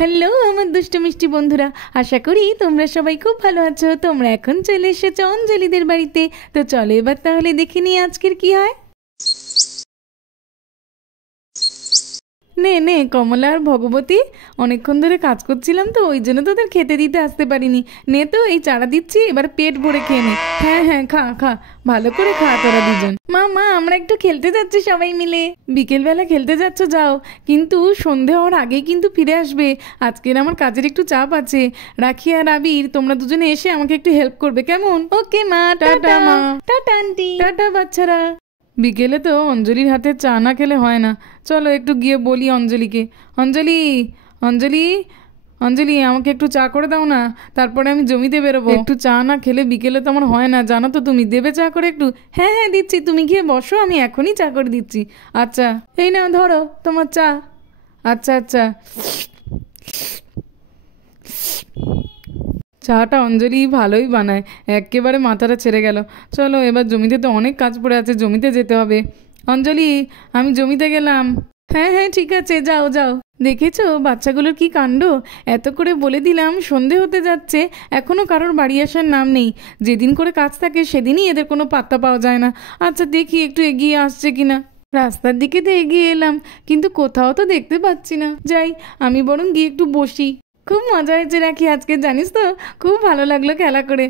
Hello আমার দুষ্ট মিষ্টি বন্ধুরা, আশা করি তোমরা সবাই খুব ভালো আছো। তোমরা এখন চলে এসেছো অঞ্জলিদের বাড়িতে। তো চলো এবার তাহলে দেখে নিই আজকের কি হয়। নে নে কমলা আর ভগবতী, অনেকক্ষণ ধরে কাজ করছিলাম তো ওই জন্য তোদের খেতে দিতে আসতে পারিনি। নে তো এই চারা দিচ্ছি, এবার পেট ভরে খেয়ে নে। হ্যাঁ হ্যাঁ খা খা, ভালো করে খা তোরা দুজন। মা মা আমরা একটু খেলতে যাচ্ছি সবাই মিলে। বিকেলবেলা খেলতে যাচ্ছ যাও, কিন্তু সন্ধে হওয়ার আগেই কিন্তু ফিরে আসবে। আজকের আমার কাজের একটু চাপ আছে। রাখি আর আবির তোমরা দুজনে এসে আমাকে একটু হেল্প করবে, কেমন? ওকে মা, টাটা মা। Tata aunty. টাটা বাচ্চারা। বিকেলে তো অঞ্জলির হাতে চা না খেলে হয় না। চলো একটু গিয়ে বলি অঞ্জলিকে, অঞ্জলি অঞ্জলি অঞ্জলি আমাকে একটু চা করে দাও না, তারপরে আমি জমিতে বেরোবো। একটু চা না খেলে বিকেলে তো আমার হয় না, জানো তো তুমি। দেবে চা করে একটু? হ্যাঁ হ্যাঁ দিচ্ছি, তুমি গিয়ে বসো, আমি এখনই চা করে দিচ্ছি। আচ্ছা এই নাও ধরো তোমার চা। আচ্ছা আচ্ছা। চাটা অঞ্জলি ভালোই বানায়, একেবারে মাথাটা ছেড়ে গেল। চলো এবার জমিতে তো অনেক কাজ পড়ে আছে, জমিতে যেতে হবে। অঞ্জলি আমি জমিতে গেলাম। হ্যাঁ হ্যাঁ ঠিক আছে, যাও যাও। দেখেছো বাচ্চাগুলোর কি কাণ্ড, এত করে বলে দিলাম, সন্ধে হতে যাচ্ছে এখনও কারোর বাড়ি আসার নাম নেই। যেদিন করে কাজ থাকে সেদিনই এদের কোনো পাত্তা পাওয়া যায় না। আচ্ছা দেখি একটু এগিয়ে আসছে কিনা। রাস্তার দিকে তো এগিয়ে এলাম, কিন্তু কোথাও তো দেখতে পাচ্ছি না। যাই আমি বরং গিয়ে একটু বসি। খুব মজা হয়েছে রাখি আজকে, জানিস তো, খুব ভালো লাগলো খেলা করে।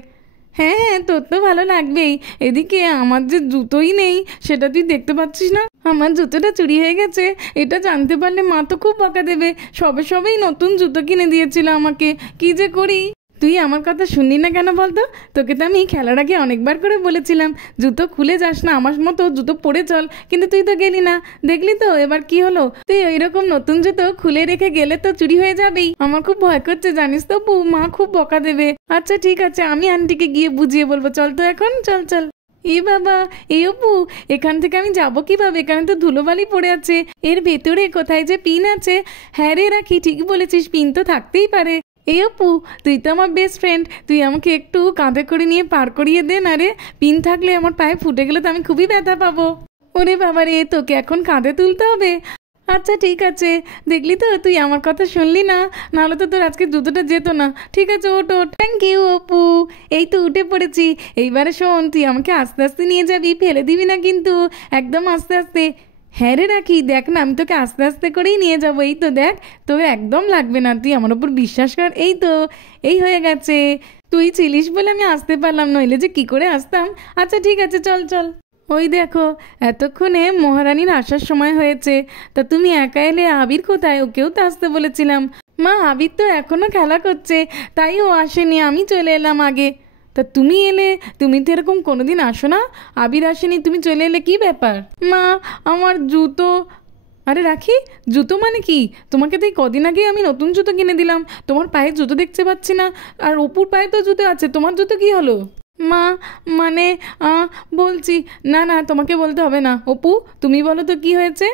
হ্যাঁ হ্যাঁ তোর তো ভালো লাগবেই। এদিকে আমার যে জুতোই নেই সেটা তুই দেখতে পাচ্ছিস না, আমার জুতোটা চুরি হয়ে গেছে। এটা জানতে পারলে মা তো খুব বকা দেবে। সবে সবেই নতুন জুতো কিনে দিয়েছিল আমাকে, কি যে করি। তুই আমার কথা শুনলি না কেন বলতো? তোকে তো আমি খেলার আগে অনেকবার করে বলেছিলাম জুতো খুলে যাস না, আমার মতো জুতো পরে চল, কিন্তু তুই তো গেলি না। দেখলি তো এবার কি হলো। তুই ওইরকম নতুন জুতো খুলে রেখে গেলে তো চুরি হয়ে যাবেই। আমার খুব ভয় করছে জানিস তো বউ, মা খুব বকা দেবে। আচ্ছা ঠিক আছে, আমি আন্টিকে গিয়ে বুঝিয়ে বলবো। চল তো এখন, চল চল। এ বাবা, এই অপু, এখান থেকে আমি যাবো কিভাবে? এখানে তো ধুলোবালি পড়ে আছে। এর ভেতরে কোথায় যে পিন আছে। হ্যাঁ রে রাখি, ঠিকই বলেছিস, পিন তো থাকতেই পারে। এই অপু, তুই তো আমার বেস্ট ফ্রেন্ড, তুই আমাকে একটু কাঁধে করে নিয়ে পার করিয়ে দে না রে। পিন থাকলে আমার পায়ে ফুটে গেলে তো আমি খুবই ব্যথা পাবো। ওরে বাবা রে, তোকে এখন কাঁধে তুলতে হবে? আচ্ছা ঠিক আছে। দেখলি তো তুই আমার কথা শুনলি না, নাহলে তো তোর আজকে জুতোটা যেত না। ঠিক আছে ওঠ ওঠ। থ্যাংক ইউ অপু, এই তো উঠে পড়েছি। এইবারে শোন, তুই আমাকে আস্তে আস্তে নিয়ে যাবি, ফেলে দিবি না কিন্তু, একদম আস্তে আস্তে। হ্যাঁ রে রাখি, দেখ না আমি তোকে আস্তে আস্তে করেই নিয়ে যাবো। এই তো দেখ, তোর একদম লাগবে না, তুই আমার ওপর বিশ্বাস কর। এই তো, এই হয়ে গেছে। তুই ছিলিস বলে আমি আসতে পারলাম, নইলে যে কি করে আসতাম। আচ্ছা ঠিক আছে, চল চল। ওই দেখো, এতক্ষণে মহারানীর আসার সময় হয়েছে। তা তুমি একা এলে, আবির কোথায়? ওকেও তো আসতে বলেছিলাম। মা আবির তো এখনো খেলা করছে, তাই ও আসেনি, আমি চলে এলাম আগে। তা তুমি এলে, তুমি তো এরকম কোনোদিন আসো না। আবির আসেনি, তুমি চলে এলে, কি ব্যাপার? মা আমার জুতো। আরে রাখি, জুতো মানে কি? তোমাকে তো এই কদিন আগে আমি নতুন জুতো কিনে দিলাম, তোমার পায়ে জুতো দেখতে পাচ্ছি না। আর অপুর পায়ে তো জুতো আছে, তোমার জুতো কি হলো? মা মানে বলছি, না না তোমাকে বলতে হবে না। অপু তুমি বলো তো কি হয়েছে।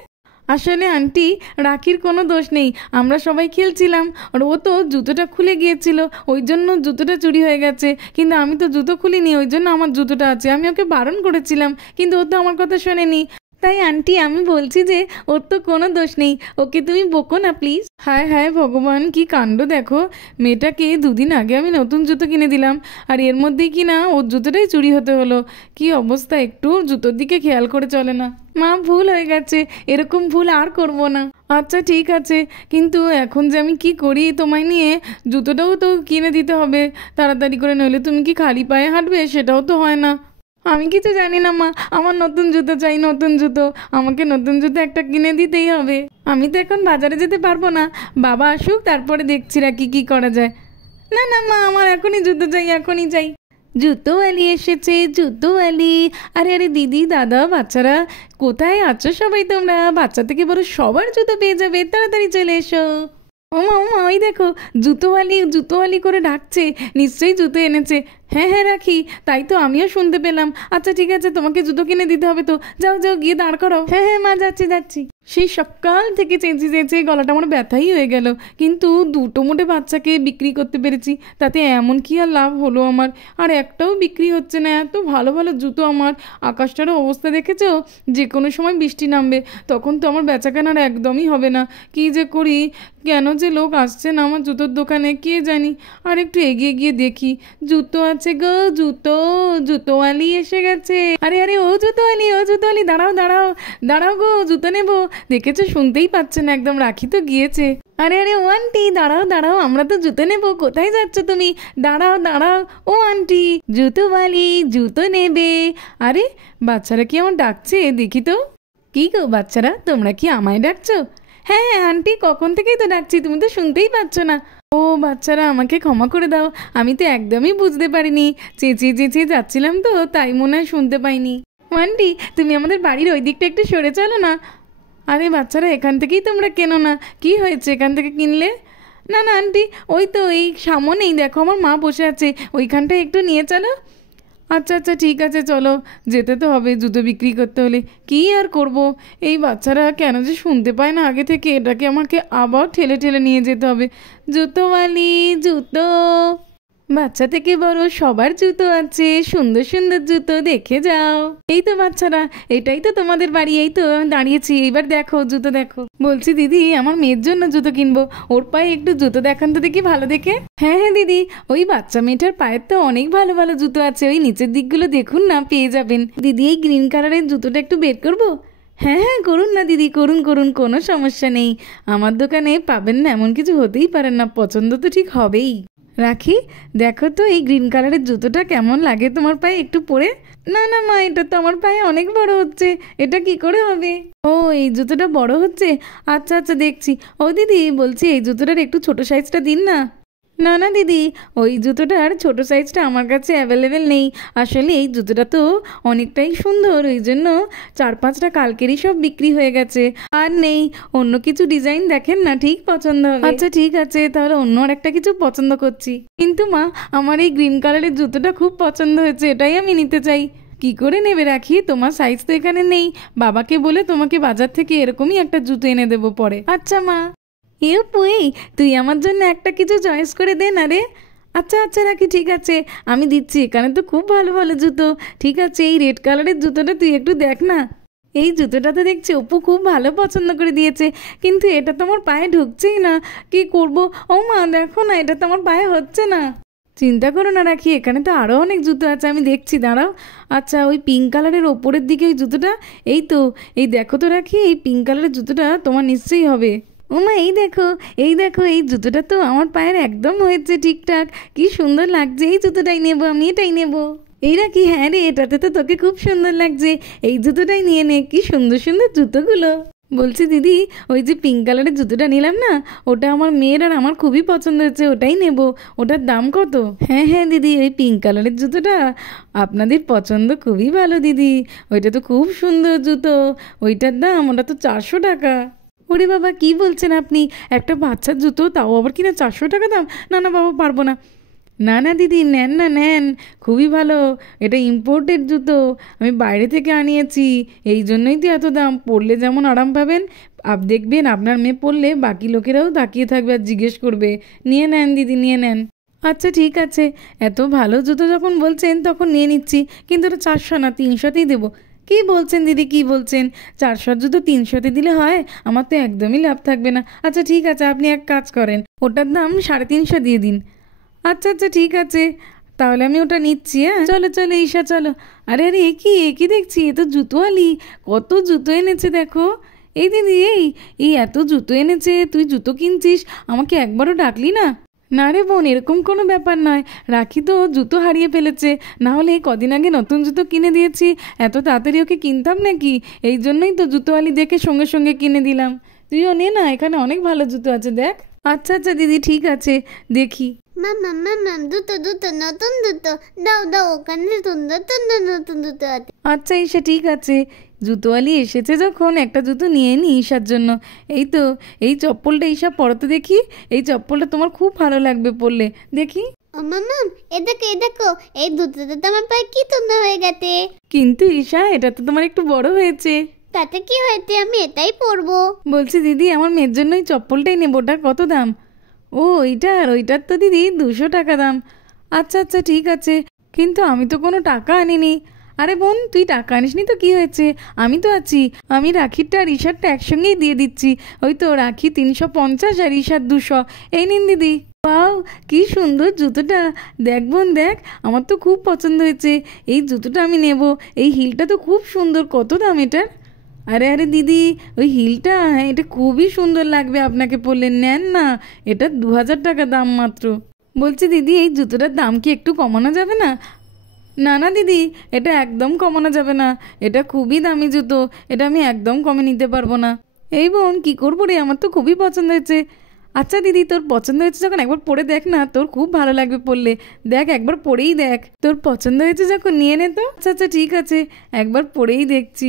আসলে আন্টি, রাখির কোনো দোষ নেই, আমরা সবাই খেলছিলাম আর ও তো জুতোটা খুলে গিয়েছিল, ওই জন্য জুতোটা চুরি হয়ে গেছে। কিন্তু আমি তো জুতো খুলিনি, ওই জন্য আমার জুতোটা আছে। আমি ওকে বারণ করেছিলাম, কিন্তু ও তো আমার কথা শোনেনি। তাই আন্টি আমি বলছি যে ওর তো কোনো দোষ নেই, ওকে তুমি বকো না প্লিজ। হায় হায় ভগবান, কি কাণ্ড দেখো। মেয়েটাকে দুদিন আগে আমি নতুন জুতো কিনে দিলাম, আর এর মধ্যেই কি না ওর জুতোটাই চুরি হতে হলো। কি অবস্থা, একটু জুতোর দিকে খেয়াল করে চলে না। মা ভুল হয়ে গেছে, এরকম ভুল আর করব না। আচ্ছা ঠিক আছে, কিন্তু এখন যে আমি কি করি তোমায় নিয়ে? জুতোটাও তো কিনে দিতে হবে তাড়াতাড়ি করে, নইলে তুমি কি খালি পায়ে হাঁটবে? সেটাও তো হয় না। আমি কিছু জানি না মা, আমার নতুন জুতো চাই, নতুন জুতো। আমাকে নতুন জুতো একটা কিনে দিতেই হবে। আমি তো এখন বাজারে যেতে পারবো না, বাবা আসুক তারপরে দেখছি রাখি কি করা যায়। না না মা, আমার এখনই জুতো চাই, এখনই চাই। জুতোওয়ালি এসেছে, জুতোওয়ালি। আরে আরে দিদি দাদা বাচ্চারা, কোথায় আছো সবাই তোমরা? বাচ্চা থেকে বড় সবার জুতো পেয়ে যাবে, তাড়াতাড়ি চলে এসো। ওমা ওমা, ওই দেখো জুতোওয়ালি জুতোওয়ালি করে ডাকছে, নিশ্চয়ই জুতো এনেছে। হ্যাঁ হ্যাঁ রাখি, তাই তো আমিও শুনতে পেলাম। আচ্ছা ঠিক আছে, তোমাকে জুতো কিনে দিতে হবে তো, যাও যাও গিয়ে দাঁড় করো। হ্যাঁ হ্যাঁ মা, যাচ্ছি যাচ্ছি। সেই সকাল থেকে চেঁচিয়ে চেঁচিয়ে গলাটা আমার ব্যথাই হয়ে গেল, কিন্তু দুটো মোটে বাচ্চাকে বিক্রি করতে পেরেছি, তাতে এমন কি আর লাভ হলো আমার? আর একটাও বিক্রি হচ্ছে না। এত ভালো ভালো জুতো আমার। আকাশটারও অবস্থা দেখেছো? যে কোনো সময় বৃষ্টি নামবে, তখন তো আমার বেচাকেনার একদমই হবে না। কি যে করি, কেন যে লোক আসছে না আমার জুতোর দোকানে কে জানি। আর একটু এগিয়ে গিয়ে দেখি, জুতো আছে গো, জুতো, জুতোওয়ালি এসে গেছে। আরে আরে ও জুতোওয়ালি, ও জুতোওয়ালি, দাঁড়াও দাঁড়াও দাঁড়াও গো, জুতো নেবো। দেখেছো, শুনতেই পাচ্ছে না একদম, রাখি তো গিয়েছে। আরে আরে ও আন্টি, দাঁড়াও দাঁড়াও, আমরা তো জুতো নেবো। কোথায় যাচ্ছ তুমি? দাঁড়াও দাঁড়াও, ও আন্টি, জুতোওয়ালি, জুতো নেবে। আরে বাচ্চারা কি আমার ডাকছে, দেখি তো। কি গো বাচ্চারা, তোমরা কি আমায় ডাকছো? হ্যাঁ হ্যাঁ আন্টি, কখন থেকেই তো ডাকছি, তুমি তো শুনতেই পাচ্ছ না। ও বাচ্চারা, আমাকে ক্ষমা করে দাও, আমি তো একদমই বুঝতে পারিনি। চেঁচিয়ে চেঁচিয়ে যাচ্ছিলাম তো, তাই মনে হয় শুনতে পাইনি। আন্টি, তুমি আমাদের বাড়ির ওই দিকটা একটু সরে চলো না। আরে বাচ্চারা, এখান থেকেই তোমরা কেনো না। কি হয়েছে এখান থেকে কিনলে? না না আন্টি, ওই তো এই সামনেই দেখো আমার মা বসে আছে, ওইখানটায় একটু নিয়ে চলো। আচ্ছা আচ্ছা ঠিক আছে, চলো, যেতে তো হবে জুতো বিক্রি করতে হলে। কী আর করব, এই বাচ্চারা কেন যে শুনতে পায় না আগে থেকে, এটাকে আমাকে আবার ঠেলে ঠেলে নিয়ে যেতে হবে। জুতোওয়ালি, জুতো। বাচ্চা থেকে বড় সবার জুতো আছে, সুন্দর সুন্দর জুতো, দেখে যাও। এই তো বাচ্চারা, এটাই তো তোমাদের বাড়ি, এই তো আমি দাঁড়িয়েছি, এইবার দেখো জুতো দেখো। বলছি দিদি, আমার মেয়ের জন্য জুতো কিনবো, ওর পায়ে একটু জুতো দেখান তো দেখি ভালো দেখে। হ্যাঁ হ্যাঁ দিদি, ওই বাচ্চা মেয়েটার পায়ের তো অনেক ভালো ভালো জুতো আছে, ওই নিচের দিকগুলো দেখুন না, পেয়ে যাবেন। দিদি, এই গ্রিন কালারের জুতোটা একটু বের করবো? হ্যাঁ হ্যাঁ করুন না দিদি, করুন করুন, কোনো সমস্যা নেই। আমার দোকানে পাবেন না এমন কিছু হতেই পারে না, পছন্দ তো ঠিক হবেই। রাখি, দেখো তো এই গ্রিন কালারের জুতোটা কেমন লাগে তোমার পায়ে একটু পরে। না না মা, এটা তো আমার পায়ে অনেক বড় হচ্ছে, এটা কি করে হবে? ও, এই জুতোটা বড় হচ্ছে, আচ্ছা আচ্ছা দেখছি। ও দিদি, বলছি এই জুতোটার একটু ছোট সাইজটা দিন না। না না দিদি, ওই জুতোটার ছোট সাইজটা আমার কাছে অ্যাভেলেবেল নেই। আসলে এই জুতোটা তো অনেকটাই সুন্দর, ওই জন্য 4-5টা কালকেরই সব বিক্রি হয়ে গেছে, আর নেই। অন্য কিছু ডিজাইন দেখেন না, ঠিক পছন্দ হবে। আচ্ছা ঠিক আছে, তাহলে অন্য আর একটা কিছু পছন্দ করছি। কিন্তু মা, আমার এই গ্রিন কালারের জুতোটা খুব পছন্দ হয়েছে, এটাই আমি নিতে চাই। কি করে নেবে রাখি, তোমার সাইজ তো এখানে নেই। বাবাকে বলে তোমাকে বাজার থেকে এরকমই একটা জুতো এনে দেবো পরে। আচ্ছা মা। পুই, তুই আমার জন্য একটা কিছু চয়েস করে দে না রে। আচ্ছা আচ্ছা রাখি, ঠিক আছে, আমি দিচ্ছি, এখানে তো খুব ভালো ভালো জুতো। ঠিক আছে, এই রেড কালারের জুতোটা তুই একটু দেখ না। এই জুতোটা তো দেখছি অপু খুব ভালো পছন্দ করে দিয়েছে, কিন্তু এটা তো আমার পায়ে ঢুকছেই না, কি করব? ও মা দেখো না, এটা তো আমার পায়ে হচ্ছে না। চিন্তা করো না রাখি, এখানে তো আরও অনেক জুতো আছে, আমি দেখছি, দাঁড়াও। আচ্ছা, ওই পিঙ্ক কালারের ওপরের দিকে ওই জুতোটা, এই তো, এই দেখো তো রাখি, এই পিঙ্ক কালারের জুতোটা তোমার নিশ্চয়ই হবে। ওমা এই দেখো, এই দেখো, এই জুতোটা তো আমার পায়ের একদম হয়েছে ঠিকঠাক, কি সুন্দর লাগছে, এই জুতোটাই নেবো আমি, এটাই নেবো। এই রাখি, হ্যাঁ রে, এটাতে তো তোকে খুব সুন্দর লাগছে, এই জুতোটাই নিয়ে নে, কি সুন্দর সুন্দর জুতোগুলো। বলছি দিদি, ওই যে পিঙ্ক কালারের জুতোটা নিলাম না, ওটা আমার মেয়ের আর আমার খুবই পছন্দ হচ্ছে, ওটাই নেব। ওটার দাম কত? হ্যাঁ হ্যাঁ দিদি, ওই পিঙ্ক কালারের জুতোটা আপনাদের পছন্দ খুবই ভালো দিদি, ওইটা তো খুব সুন্দর জুতো, ওইটার দাম, ওটা তো 400 টাকা। ওরে বাবা, কি বলছেন আপনি? একটা বাচ্চার জুতো, তাও আবার কিনা 400 টাকা দাম? না না বাবা, পারবো না। না না দিদি, নেন না নেন, খুবই ভালো, এটা ইম্পোর্টেড জুতো, আমি বাইরে থেকে আনিয়েছি, এই জন্যই তো এত দাম। পরলে যেমন আরাম পাবেন, দেখবেন আপনার মেয়ে পরলে বাকি লোকেরাও তাকিয়ে থাকবে আর জিজ্ঞেস করবে। নিয়ে নেন দিদি, নিয়ে নেন। আচ্ছা ঠিক আছে, এত ভালো জুতো যখন বলছেন তখন নিয়ে নিচ্ছি, কিন্তু ওটা 400 না, 300তেই দেবো। কী বলছেন দিদি, কী বলছেন? 400 জুতো 300তে দিলে হয়? আমার তো একদমই লাভ থাকবে না। আচ্ছা ঠিক আছে, আপনি এক কাজ করেন, ওটার দাম 350 দিয়ে দিন। আচ্ছা আচ্ছা ঠিক আছে, তাহলে আমি ওটা নিচ্ছি। হ্যাঁ চলো চলো ঈশা, চলো। আরে আরে, একই দেখছি, এ তো জুতোওয়ালি, কত জুতো এনেছে দেখো। এই দিদি, এই এত জুতো এনেছে, তুই জুতো কিনছিস, আমাকে একবারও ডাকলি না? না রে বোন, এরকম কোনো ব্যাপার নয়, রাখি তো জুতো হারিয়ে ফেলেছে, না হলে কদিন আগে নতুন জুতো কিনে দিয়েছি, এত তাড়াতাড়ি ওকে কিনতাম নাকি? এই জন্যই তো জুতোওয়ালি দেখে সঙ্গে সঙ্গে কিনে দিলাম। তুইও নে না, এখানে অনেক ভালো জুতো আছে, দেখ। আচ্ছা আচ্ছা দিদি, ঠিক আছে, দেখি। মামা মামা, দুটো দুটো নতুন দুটো দাও দাও, ওখানে সুন্দর সুন্দর নতুন দুটো আছে। আচ্ছা ঈশা, ঠিক আছে, জুতোওয়ালি এসেছে যখন একটা জুতো নিয়ে নি ঈশার জন্য। এই তো, এই চপ্পলটা ঈশা পরতে দেখি, এই চপ্পলটা তোমার খুব ভালো লাগবে পরলে, দেখি। ও মামা, এ দেখো, এই দুটোতে তো আমার পায়ে কি সুন্দর হয়ে গেছে। কিন্তু ঈশা, এটা তো তোমার একটু বড় হয়েছে। তাতে কি হয়েছে, আমি এটাই পরবো। বলছি দিদি আমার মেয়ের জন্য এই চপ্পলটাই নেবো, ওটার কত দাম? ও ওইটার তো দিদি 200 টাকা দাম। আচ্ছা আচ্ছা ঠিক আছে, কিন্তু আমি তো কোনো টাকা আনিনি। আরে বোন তুই টাকা আনিসনি তো কি হয়েছে, আমি তো আছি। আমি রাখিরটা আর ঈশারটা একসঙ্গেই দিয়ে দিচ্ছি। ওই তো রাখি 350 আর ঈশার 200। এই নিন দিদি। ওয়াও কি সুন্দর জুতোটা, দেখ বোন দেখ, আমার তো খুব পছন্দ হয়েছে। এই জুতোটা আমি নেব। এই হিলটা তো খুব সুন্দর, কত দাম এটার? আরে আরে দিদি ওই হিলটা, হ্যাঁ এটা খুবই সুন্দর লাগবে আপনাকে পরলে, নেন না। এটা 2000 টাকা দাম মাত্র। বলছি দিদি এই জুতোটার দাম কি একটু কমানো যাবে না? না না দিদি, এটা একদম কমানো যাবে না। এটা খুবই দামি জুতো, এটা আমি একদম কমে নিতে পারবো না। এই বোন কী করবো রে, আমার তো খুবই পছন্দ হয়েছে। আচ্ছা দিদি তোর পছন্দ হয়েছে যখন একবার পরে দেখ না, তোর খুব ভালো লাগবে পরলে। দেখ একবার পরেই দেখ, তোর পছন্দ হয়েছে যখন নিয়ে নে তো। আচ্ছা আচ্ছা ঠিক আছে, একবার পরেই দেখছি।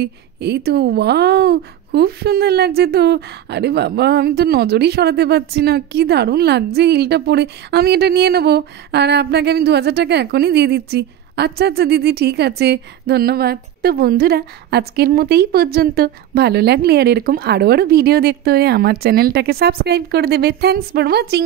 এই তো ওয়াও, খুব সুন্দর লাগছে তো। আরে বাবা আমি তো নজরই সরাতে পারছি না, কি দারুণ লাগছে হিলটা পরে। আমি এটা নিয়ে নেবো, আর আপনাকে আমি 2000 টাকা এখনই দিয়ে দিচ্ছি। আচ্ছা আচ্ছা দিদি ঠিক আছে, ধন্যবাদ। তো বন্ধুরা আজকের মতো এই পর্যন্ত। ভালো লাগলে আর এরকম আরও ভিডিও দেখতে হলে আমার চ্যানেলটাকে সাবস্ক্রাইব করে দেবে। Thanks for watching.